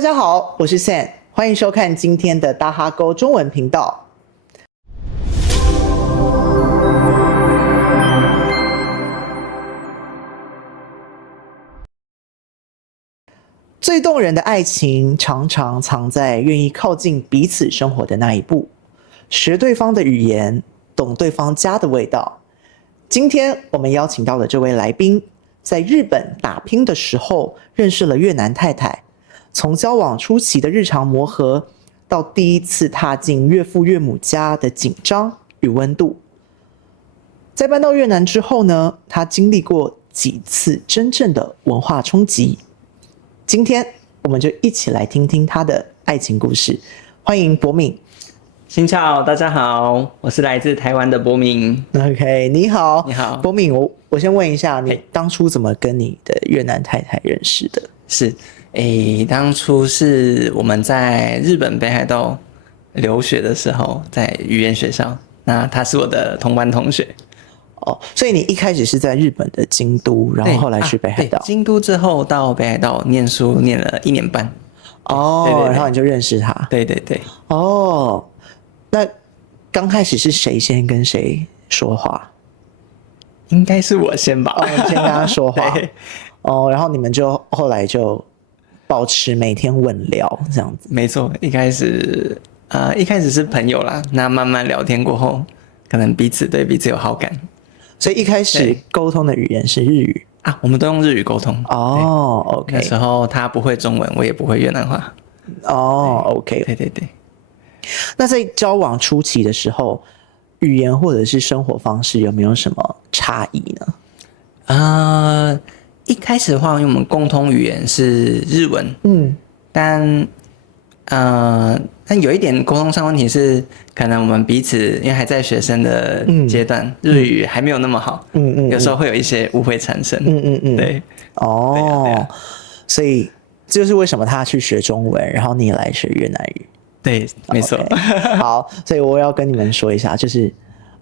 大家好，我是 Sam， 欢迎收看今天的大哈沟中文频道。最动人的爱情常常藏在愿意靠近彼此生活的那一步，学对方的语言，懂对方家的味道。今天我们邀请到的这位来宾，在日本打拼的时候认识了越南太太，从交往初期的日常磨合，到第一次踏进岳父岳母家的紧张与温度。在搬到越南之后呢，他经历过几次真正的文化冲击。今天我们就一起来听听他的爱情故事。欢迎博敏。新巧，大家好，我是来自台湾的博敏。OK， 你好。你好，博敏，我先问一下，你当初怎么跟你的越南太太认识的？是，当初是我们在日本北海道留学的时候，在语言学校，那她是我的同班同学。哦，所以你一开始是在日本的京都，然后后来去北海道。京都之后到北海道念书，念了1年半。哦，对，然后你就认识他。对对对。哦，那刚开始是谁先跟谁说话？应该是我先吧。哦，你先跟他说话。对。哦，然后你们就后来就保持每天稳聊这样子。没错，一开始是朋友啦，那慢慢聊天过后，可能彼此对彼此有好感。所以一开始沟通的语言是日语啊，我们都用日语沟通。哦 ，OK。那时候他不会中文，我也不会越南话。哦 ，OK。对对对。那在交往初期的时候，语言或者是生活方式有没有什么差异呢？一开始的话，因为我们共同语言是日文，但有一点沟通上问题是，可能我们彼此因为还在学生的阶段，日语还没有那么好，有时候会有一些误会产生，对，哦，对啊，所以这就是为什么他去学中文，然后你来学越南语，对，没错。Okay. 好，所以我要跟你们说一下，就是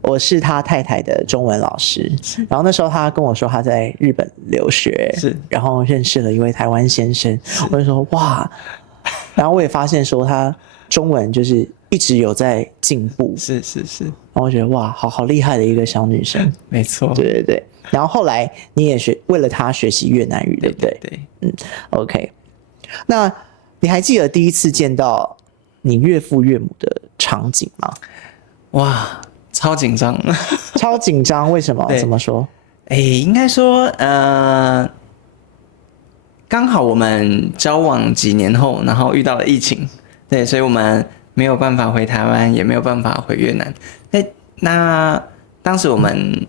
我是他太太的中文老师，然后那时候他跟我说他在日本留学，是，然后认识了一位台湾先生，我就说哇。然后我也发现说他中文就是一直有在进步，是，然后我觉得哇，好厉害的一个小女生，没错，对对对。然后后来你也为了她学习越南语，对不对？对，OK。那你还记得第一次见到你岳父岳母的场景吗？哇，超紧张，超紧张，为什么？怎么说？应该说刚好我们交往几年后，然后遇到了疫情，对，所以我们没有办法回台湾，也没有办法回越南。那当时我们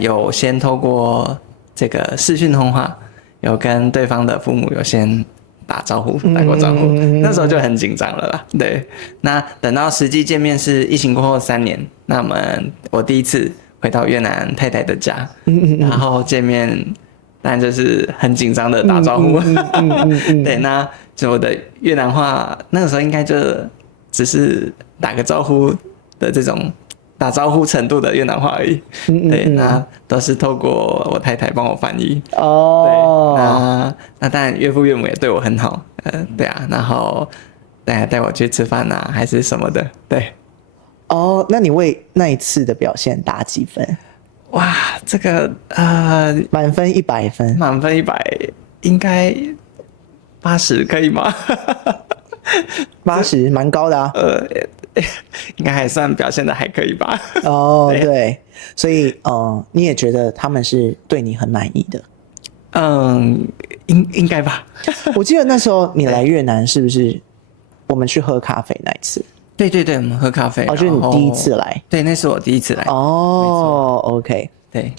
有先透过这个视讯通话，有跟对方的父母有先打过招呼，那时候就很紧张了啦。对，那等到实际见面是疫情过后3年，那我第一次回到越南太太的家，然后见面。但就是很紧张的打招呼，对，那就我的越南话那个时候应该就只是打个招呼的这种打招呼程度的越南话而已，对，那都是透过我太太帮我翻译。哦，对，那当然岳父岳母也对我很好，对啊，然后带我去吃饭啊，还是什么的，对。哦，那你为那一次的表现打几分？哇，这个满分100分，满分100应该80可以吗？80蛮高的啊。应该还算表现的还可以吧。哦，对，所以你也觉得他们是对你很满意的？应该吧。我记得那时候你来越南是不是我们去喝咖啡那一次？对，我们喝咖啡。就是你第一次来。对，那是我第一次来。哦 ，OK， 对。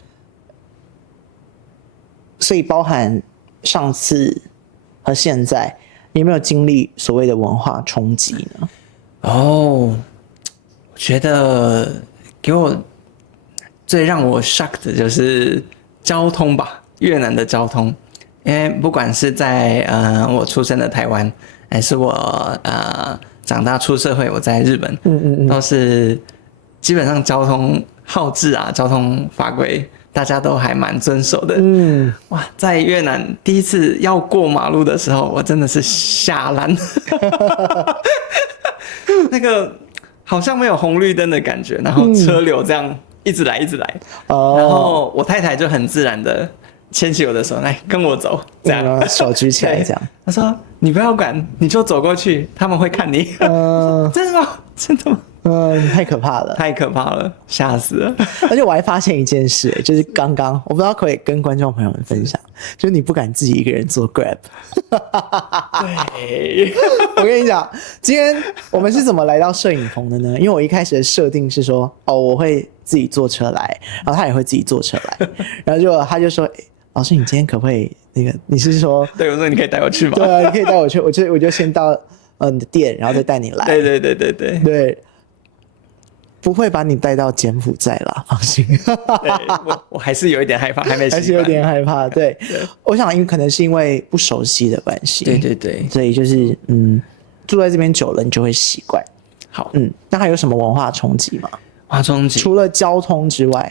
所以包含上次和现在，你有没有经历所谓的文化冲击呢？我觉得给我最让我 shock 的就是交通吧，越南的交通。因为不管是在我出生的台湾，还是我长大出社会，我在日本，都是基本上交通号志啊、交通法规大家都还蛮遵守的。哇，在越南第一次要过马路的时候，我真的是吓烂，那个好像没有红绿灯的感觉，然后车流这样一直来，然后我太太就很自然的牵起我的手来跟我走，这样手举起来这样。他说：“你不要管，你就走过去，他们会看你。”真的吗？真的吗？太可怕了，太可怕了，吓死了！而且我还发现一件事，就是刚刚我不知道可不可以跟观众朋友们分享，就是你不敢自己一个人做 Grab。对，我跟你讲，今天我们是怎么来到摄影棚的呢？因为我一开始的设定是说，我会自己坐车来，然后他也会自己坐车来，然后他就说，老师，你今天可不可以那个？你是说，对，我说你可以带我去吗？对啊，你可以带我去，我就先到你的店，然后再带你来。对。不会把你带到柬埔寨啦，放心。我还是有一点害怕，还没习惯，还是有点害怕。对，我想可能是因为不熟悉的关系。对，所以就是住在这边久了，你就会习惯。好，那还有什么文化冲击吗？文化冲击除了交通之外，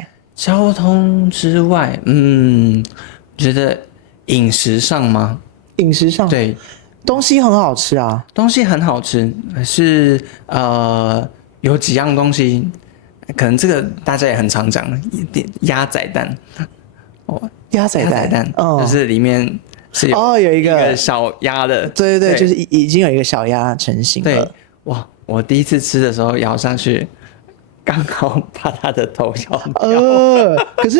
觉得饮食上吗？饮食上，对，东西很好吃啊，东西很好吃，可是有几样东西，可能这个大家也很常讲，鸭仔蛋。鸭仔蛋，就是里面是有一个小鸭的，对，就是已经有一个小鸭成型了。对，哇！我第一次吃的时候咬上去，刚好把它的头咬掉。可是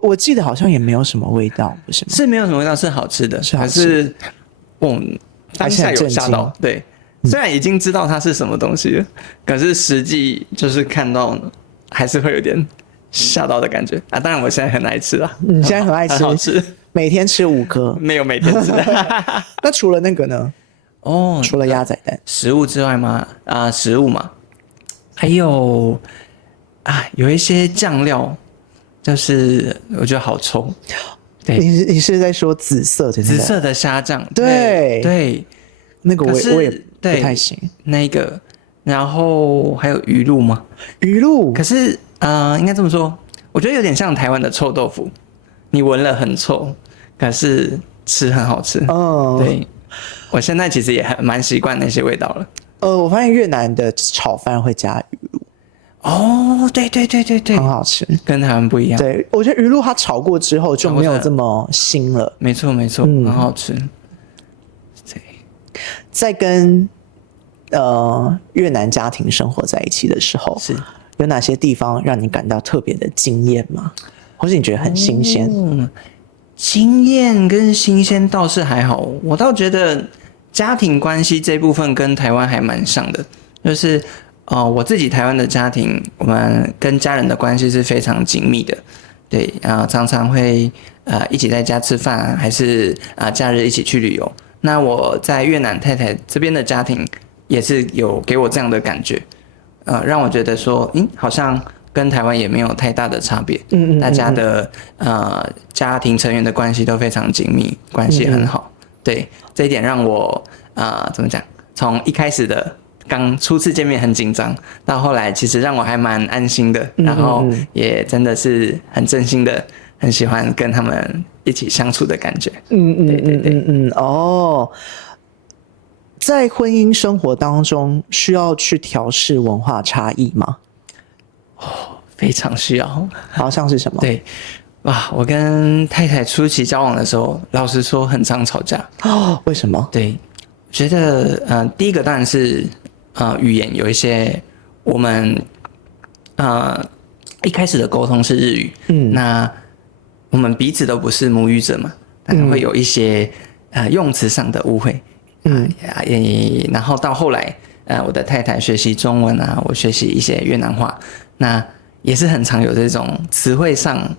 我记得好像也没有什么味道，不是吗？是没有什么味道，是好吃的，可是当下有吓到，对。虽然已经知道它是什么东西了，可是实际就是看到还是会有点吓到的感觉啊！当然我现在很爱吃啊，你现在很爱吃，很好吃，每天吃5颗，没有每天吃。那除了那个呢？除了鸭仔蛋，食物之外吗？食物嘛，还有有一些酱料，就是我觉得好臭。对，你是在说紫色的紫色的虾酱？对，那个我也不太行。那个，然后还有鱼露吗？鱼露，可是应该这么说，我觉得有点像台湾的臭豆腐，你闻了很臭，可是吃很好吃。对，我现在其实也还蛮习惯那些味道了。我发现越南的炒饭会加鱼露。对，很好吃，跟台湾不一样。对，我觉得鱼露它炒过之后就没有这么腥了。没错，很好吃。对，在跟越南家庭生活在一起的时候，是有哪些地方让你感到特别的惊艳吗？或是你觉得很新鲜？惊艳跟新鲜倒是还好，我倒觉得家庭关系这部分跟台湾还蛮像的，就是我自己台湾的家庭，我们跟家人的关系是非常紧密的，对，常常会一起在家吃饭，还是假日一起去旅游。那我在越南太太这边的家庭也是有给我这样的感觉，让我觉得说，好像跟台湾也没有太大的差别，大家的家庭成员的关系都非常紧密，关系很好，对，这一点让我怎么讲？从一开始的刚初次见面很紧张，到后来其实让我还蛮安心的，然后也真的是很真心的，很喜欢跟他们一起相处的感觉。在婚姻生活当中，需要去调试文化差异吗？非常需要。好像是什么？对，哇，我跟太太初期交往的时候，老实说很常吵架。为什么？对，觉得第一个当然是语言有一些我们一开始的沟通是日语，那我们彼此都不是母语者嘛，当然会有一些用词上的误会，然后到后来我的太太学习中文啊，我学习一些越南话，那也是很常有这种词汇上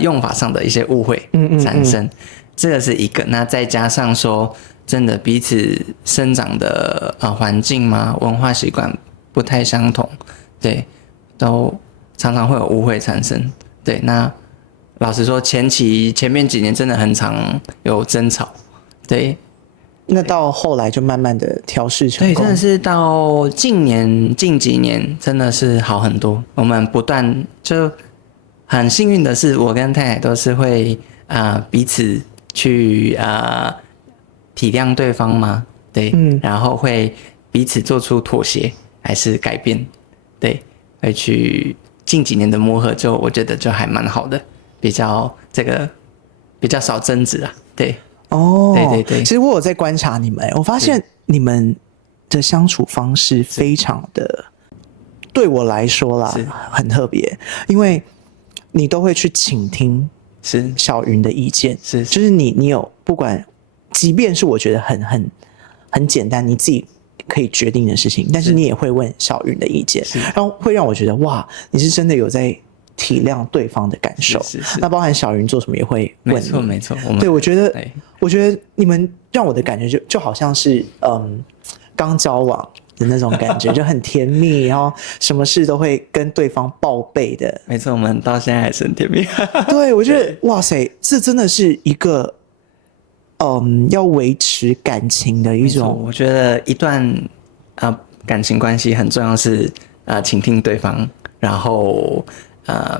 用法上的一些误会产生，这个是一个。那再加上说真的彼此生长的环境嘛，文化习惯不太相同，对，都常常会有误会产生。对，那老实说前面几年真的很常有争吵，对。那到后来就慢慢的调试成功。对，真的是到近几年真的是好很多。我们不断就很幸运的是，我跟太太都是会彼此去体谅对方嘛，对，然后会彼此做出妥协还是改变，对，会去近几年的磨合我觉得就还蛮好的，比较少争执啊，对。对，其实我有在观察你们，我发现你们的相处方式非常的，对我来说啦，很特别，因为你都会去倾听小云的意见，就是你有不管，即便是我觉得很简单，你自己可以决定的事情，但是你也会问小云的意见，然后会让我觉得哇，你是真的有在体谅对方的感受，那包含小云做什么也会问你，没错，对，我觉得你们让我的感觉就好像是刚交往的那种感觉，就很甜蜜，然后什么事都会跟对方报备的。没错，我们到现在还是很甜蜜。对，我觉得哇塞，这真的是一个要维持感情的一种。我觉得一段感情关系很重要是倾听对方，然后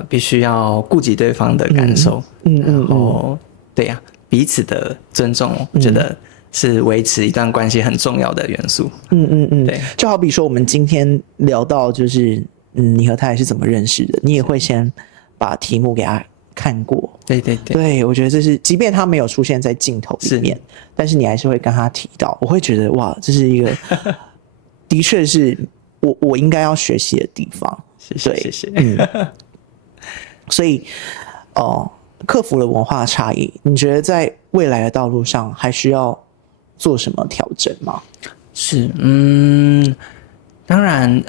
必须要顾及对方的感受，然后对呀，彼此的尊重，我觉得是维持一段关系很重要的元素。对，就好比说我们今天聊到就是你和他是怎么认识的，你也会先把题目给他看过。对，我觉得这是，即便他没有出现在镜头里面，但是你还是会跟他提到，我会觉得哇，这是一个的确是我应该要学习的地方。谢谢。所以克服了文化差异，你觉得在未来的道路上还需要做什么调整吗？是，当然，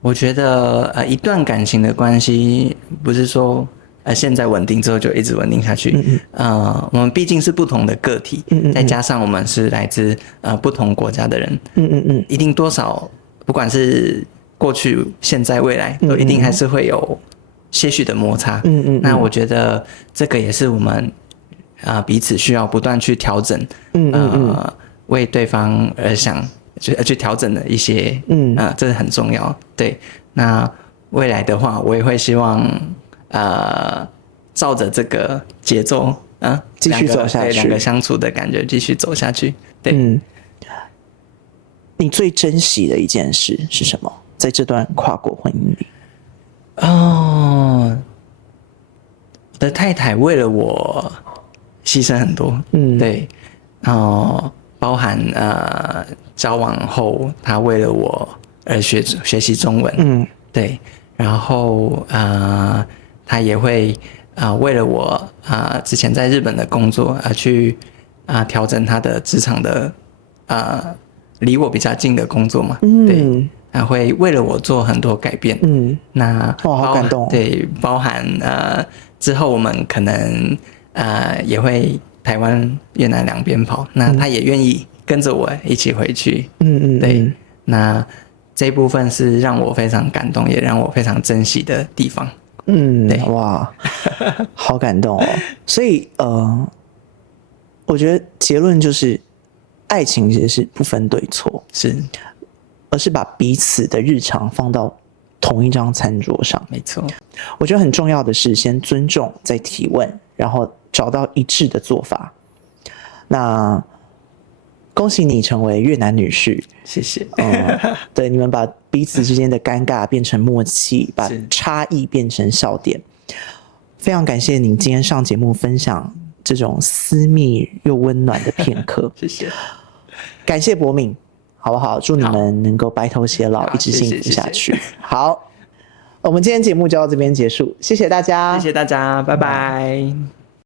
我觉得一段感情的关系不是说现在稳定之后就一直稳定下去，我们毕竟是不同的个体，再加上我们是来自不同国家的人，一定多少不管是过去、现在、未来，都一定还是会有些许的摩擦。那我觉得这个也是我们彼此需要不断去调整，为对方而想去调整的一些，这是很重要。对，那未来的话，我也会希望照着这个节奏继续走下去，两个相处的感觉继续走下去。对，你最珍惜的一件事是什么？在这段跨国婚姻里？我的太太为了我牺牲很多，对，包含交往后，她为了我而学习中文，对，然后她也会为了我之前在日本的工作去调整她的职场的离我比较近的工作嘛，对。会为了我做很多改变，那哇，好感动。对，包含之后我们可能也会台湾、越南两边跑，那他也愿意跟着我一起回去，对，那这一部分是让我非常感动，也让我非常珍惜的地方。对，哇，好感动哦。所以我觉得结论就是，爱情其实是不分对错，而是把彼此的日常放到同一张餐桌上。没错，我觉得很重要的是先尊重，再提问，然后找到一致的做法。那恭喜你成为越南女婿，谢谢。对，你们把彼此之间的尴尬变成默契，把差异变成笑点。非常感谢你今天上节目分享这种私密又温暖的片刻。谢谢，感谢博敏。好不好？祝你们能够白头偕老，一直幸福下去。好，我们今天节目就到这边结束，谢谢大家，拜拜。